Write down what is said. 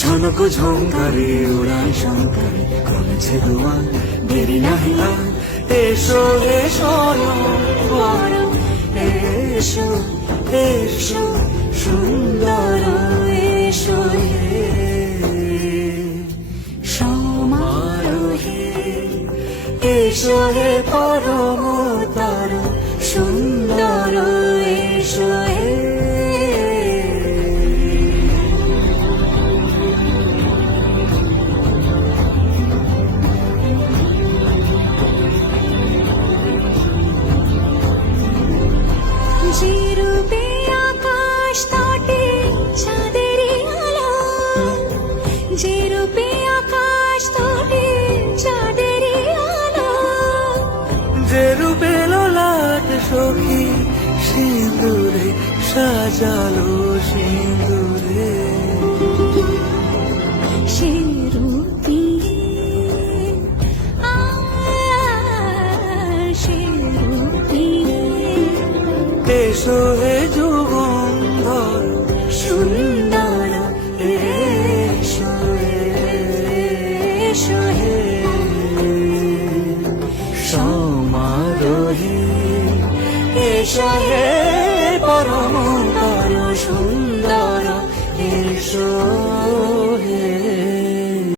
ঝনক ঝঙ্কারে উড়ান শঙ্কারে কমেছে দুয়ার, দেরি নাহি আর, এসো এসো বড়, এসো এসো সুন্দর, এসো হে সমারোহে, এসো হে পরমতর সুন্দর, এসো হে। যে রূপে আকাশ তটে চাঁদেরই আলো, যে রূপে আকাশ তটে চাঁদেরই আলো, যে রূপে ললাট সখী সিঁদুরে সাজালো সিঁদুরে, সে রূপী সে রূপী এসো হে যুগন্ধর সুন্দর, এসো এসো হে সমারোহে, এসো হে